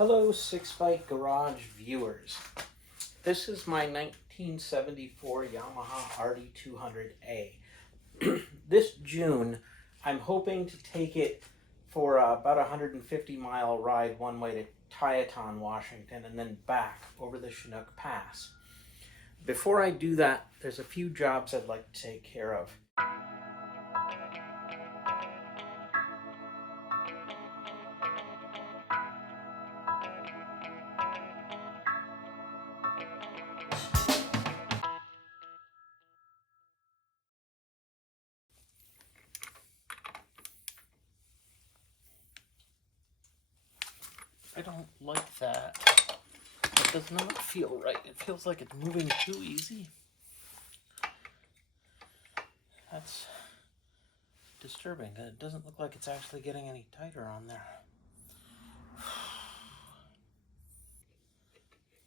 Hello, Six Bike Garage viewers. This is my 1974 Yamaha RD200A. This June, I'm hoping to take it for about a 150-mile ride one way to Tieton, Washington, and then back over the Chinook Pass. Before I do that, there's a few jobs I'd like to take care of. I don't like that. It does not feel right. It feels like it's moving too easy. That's disturbing. It doesn't look like it's actually getting any tighter on there.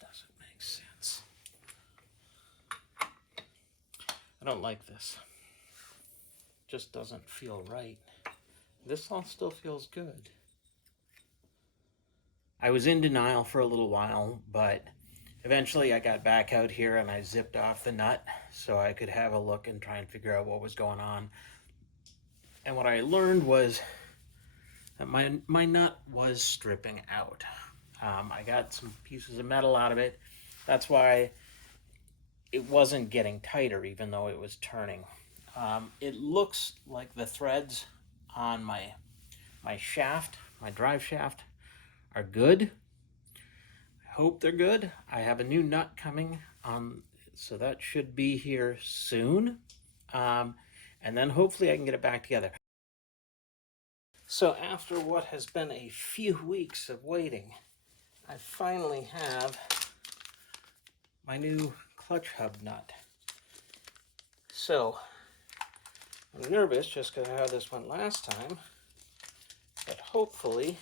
Doesn't make sense. I don't like this. Just doesn't feel right. This all still feels good. I was in denial for a little while, but eventually I got back out here and I zipped off the nut so I could have a look and try and figure out what was going on. And what I learned was that my nut was stripping out. I got some pieces of metal out of it. That's why it wasn't getting tighter even though it was turning. It looks like the threads on my shaft, my drive shaft, are good. I hope they're good. I have a new nut coming on, so that should be here soon. And then hopefully I can get it back together. So after what has been a few weeks of waiting, I finally have my new clutch hub nut. So I'm nervous just because of how this went last time, but hopefully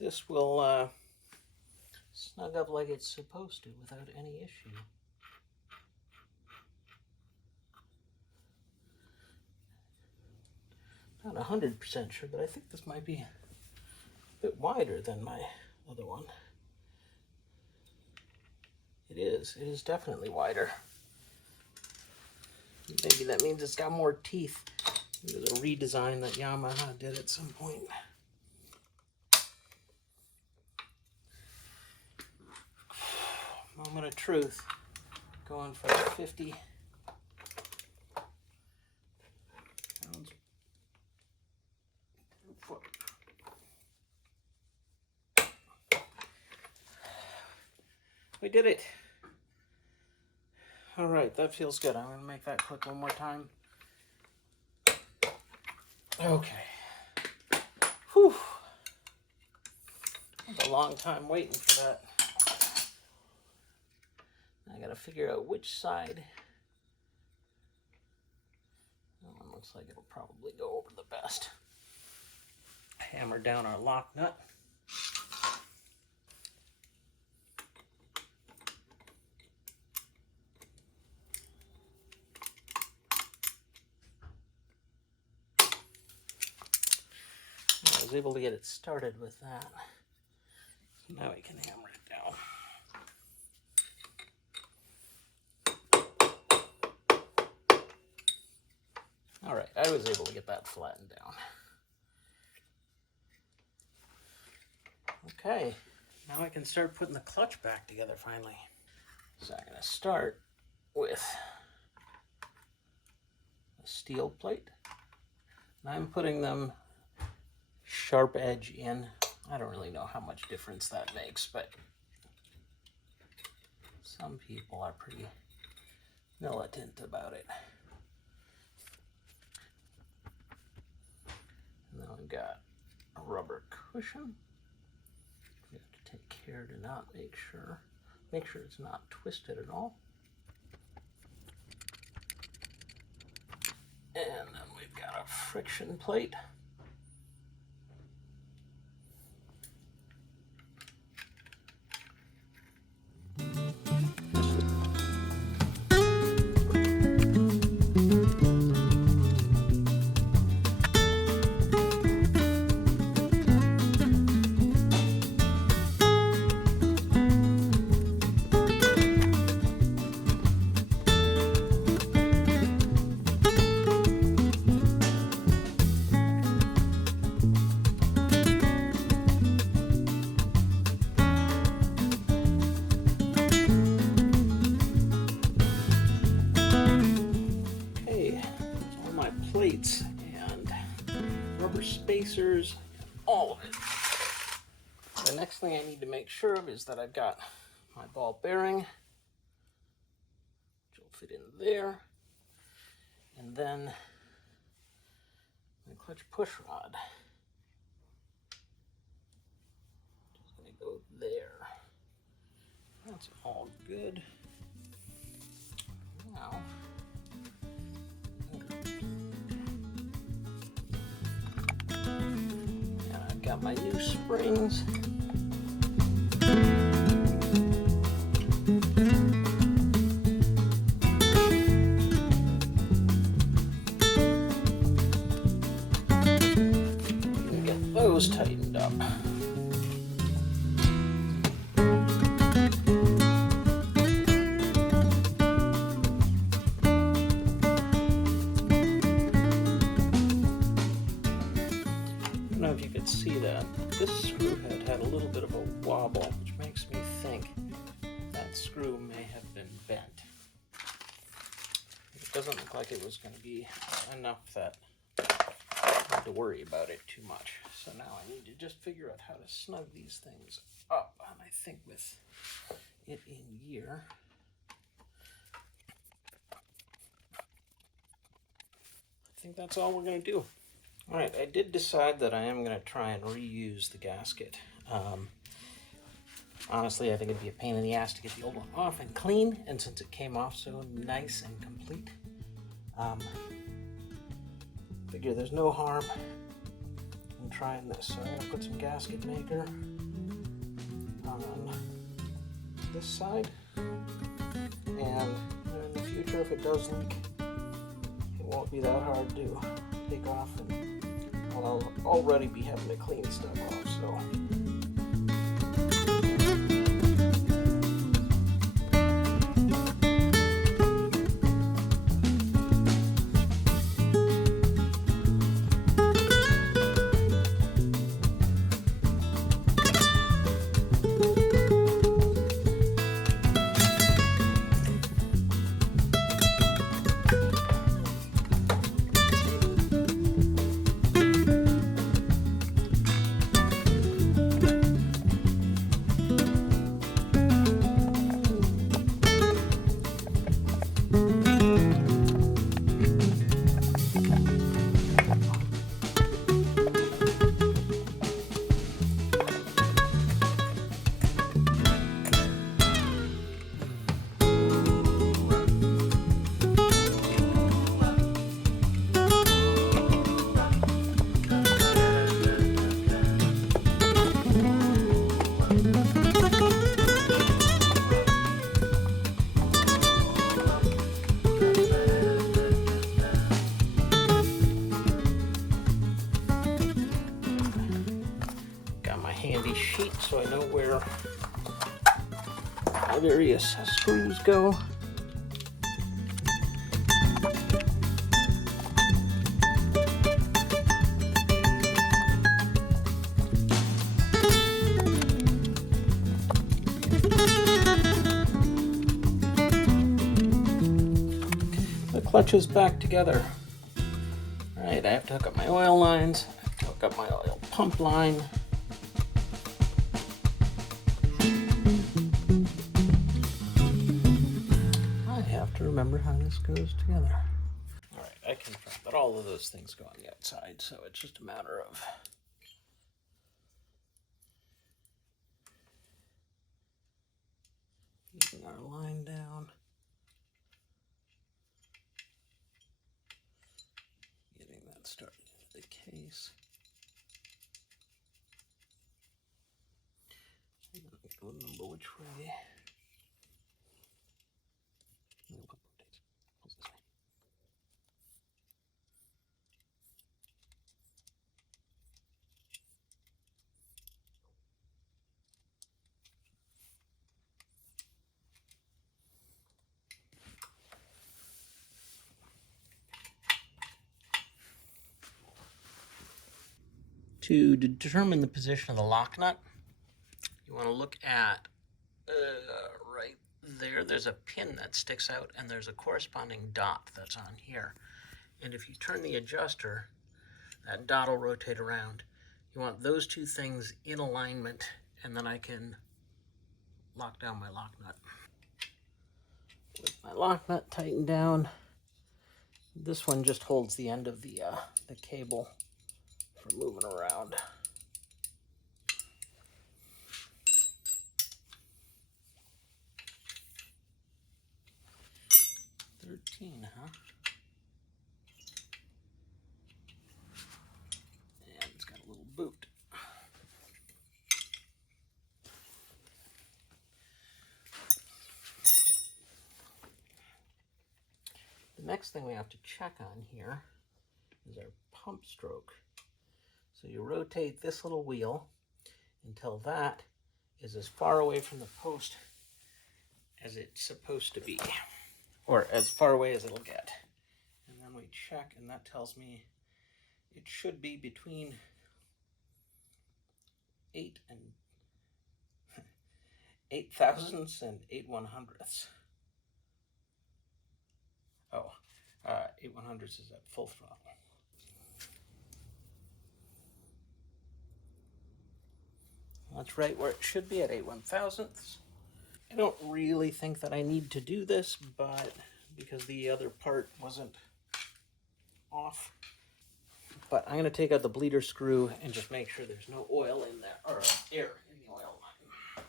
this will snug up like it's supposed to without any issue. Not 100% sure, but I think this might be a bit wider than my other one. It is definitely wider. Maybe that means it's got more teeth. It was a redesign that Yamaha did at some point. Moment of truth, going for 50 pounds per foot. We did it. All right, that feels good. I'm going to make that click one more time. Okay. Whew. That's a long time waiting for that. I gotta figure out which side. That one looks like it'll probably go over the best. Hammer down our lock nut. I was able to get it started with that. So now we can hammer it down. All right, I was able to get that flattened down. Okay, now I can start putting the clutch back together finally. So I'm going to start with a steel plate. And I'm putting them sharp edge in. I don't really know how much difference that makes, but some people are pretty militant about it. And then we've got a rubber cushion. We have to take care to not make sure it's not twisted at all. And then we've got a friction plate. all of it. The next thing I need to make sure of is that I've got my ball bearing, which will fit in there, and then my clutch push rod. Just gonna go there. That's all good. Now, I've got my new springs. Get those tightened up. See that this screw head had a little bit of a wobble, which makes me think that screw may have been bent. It doesn't look like it was going to be enough that I had to worry about it too much. So now I need to just figure out how to snug these things up, and I think with it in gear, I think that's all we're going to do. All right, I did decide that I am going to try and reuse the gasket. Honestly, I think it'd be a pain in the ass to get the old one off and clean, and since it came off so nice and complete, figure there's no harm in trying this. So I'm going to put some gasket maker on this side, and in the future, if it does leak, it won't be that hard to take off, and I'll already be having to clean stuff off, so. So I know where my various screws go. The clutch is back together. All right, I have to hook up my oil lines, I have to hook up my oil pump line. Remember how this goes together. All right, I confirm that all of those things go on the outside, so it's just a matter of getting our line down, getting that started into the case. Go number which way. To determine the position of the lock nut, you want to look at right there. There's a pin that sticks out, and there's a corresponding dot that's on here. And if you turn the adjuster, that dot will rotate around. You want those two things in alignment, and then I can lock down my lock nut. With my lock nut tightened down, this one just holds the end of the cable for moving around. $13, huh? And it's got a little boot. The next thing we have to check on here is our pump stroke. So you rotate this little wheel until that is as far away from the post as it's supposed to be, or as far away as it'll get. And then we check, and that tells me it should be between 8 thousandths and 8 100ths. Oh, 8 100ths is at full throttle. That's right where it should be, at 8 1,000ths. I don't really think that I need to do this, but because the other part wasn't off. But I'm going to take out the bleeder screw and just make sure there's no oil in there, or air in the oil line.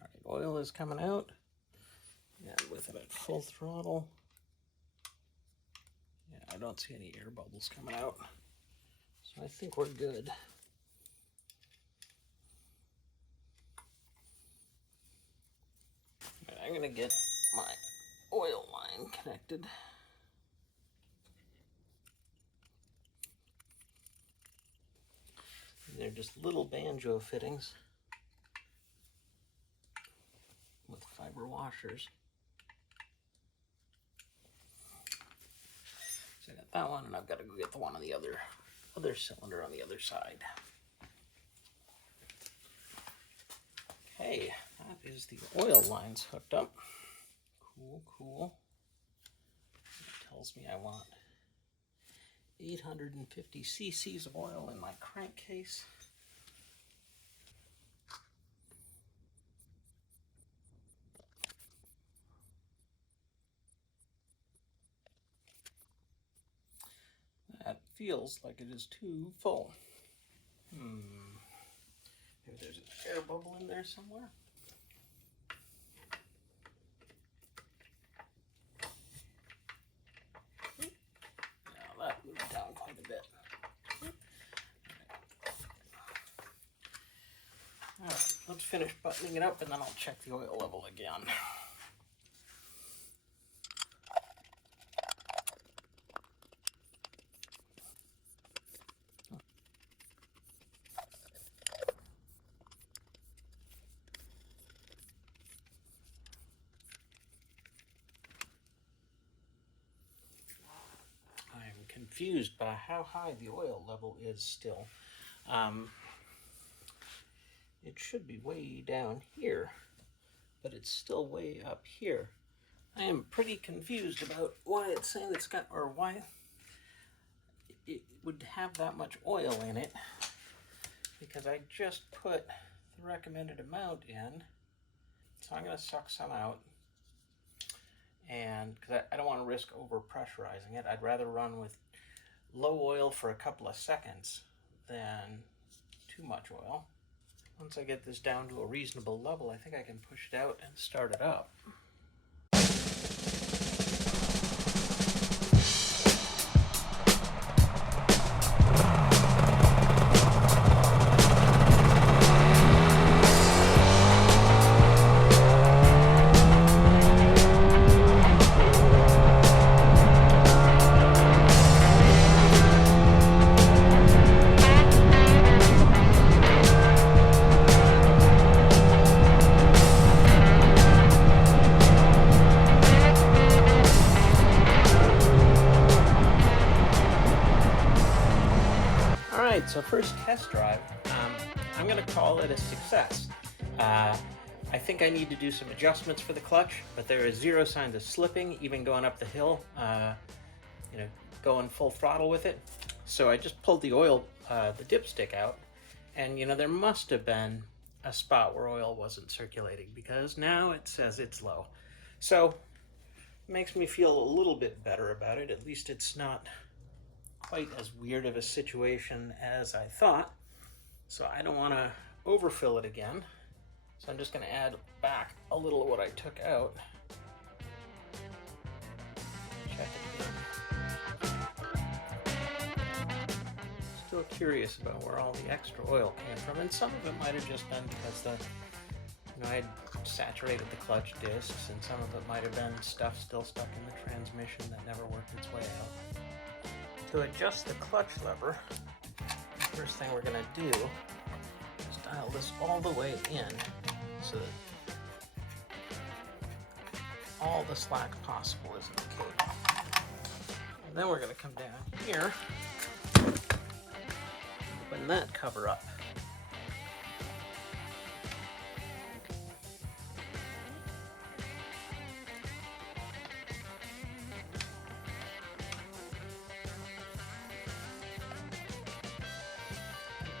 All right, oil is coming out, and with it at full throttle, yeah, I don't see any air bubbles coming out, so I think we're good. I'm going to get my oil line connected. And they're just little banjo fittings with fiber washers. So I got that one, and I've got to go get the one on the other cylinder on the other side. Okay, that is the oil lines hooked up. Cool, cool. It tells me I want 850 cc's of oil in my crankcase. That feels like it is too full. Maybe there's an air bubble in there somewhere. Now that moved down quite a bit. All right, let's finish buttoning it up, and then I'll check the oil level again. Confused by how high the oil level is still. It should be way down here, but it's still way up here. I am pretty confused about why it's saying it's got, or why it would have that much oil in it, because I just put the recommended amount in. So I'm going to suck some out, and because I don't want to risk over pressurizing it, I'd rather run with low oil for a couple of seconds than too much oil. Once I get this down to a reasonable level, I think I can push it out and start it up. So first test drive, I'm going to call it a success. I I think I need to do some adjustments for the clutch, but there is zero signs of slipping, even going up the hill, going full throttle with it. So I just pulled the oil, the dipstick out, and there must have been a spot where oil wasn't circulating, because now it says it's low. So it makes me feel a little bit better about it. At least it's not quite as weird of a situation as I thought. So I don't want to overfill it again. So I'm just going to add back a little of what I took out. Check it again. Still curious about where all the extra oil came from, and some of it might have just been because I had saturated the clutch discs, and some of it might have been stuff still stuck in the transmission that never worked its way out. To adjust the clutch lever, the first thing we're going to do is dial this all the way in so that all the slack possible is in the cable. And then we're going to come down here, open that cover up.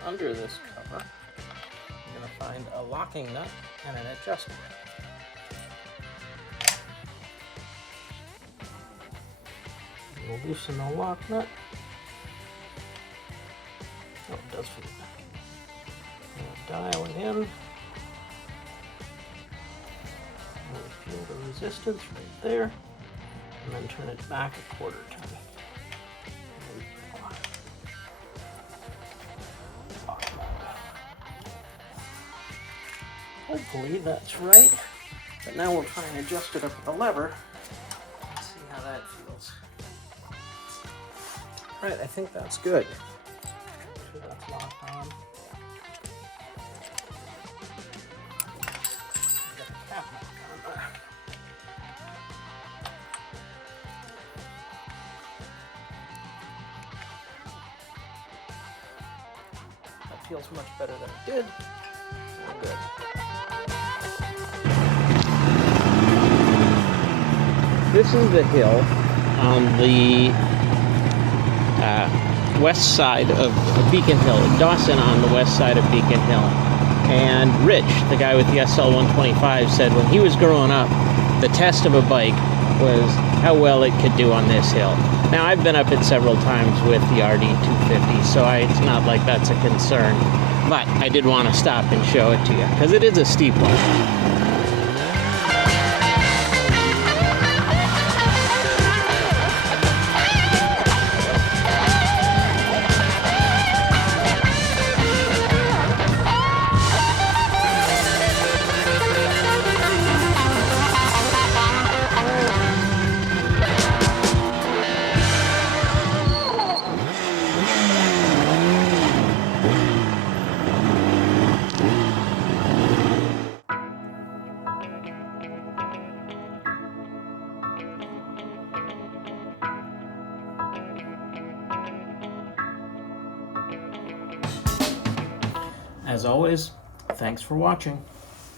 Under this cover, you're going to find a locking nut and an adjustment. We'll loosen the lock nut. Oh, it does for the back. Dial it in. We'll feel the resistance right there, and then turn it back a quarter turn. Hopefully that's right, but now we'll try and adjust it up with the lever and see how that feels. All right, I think that's good. Make sure that's locked on. Get the cap lock on there. That feels much better than it did. All good. This is the hill on the west side of Beacon Hill, Dawson on the west side of Beacon Hill. And Rich, the guy with the SL125, said when he was growing up, the test of a bike was how well it could do on this hill. Now, I've been up it several times with the RD250, so it's not like that's a concern. But I did want to stop and show it to you, because it is a steep one. As always, thanks for watching.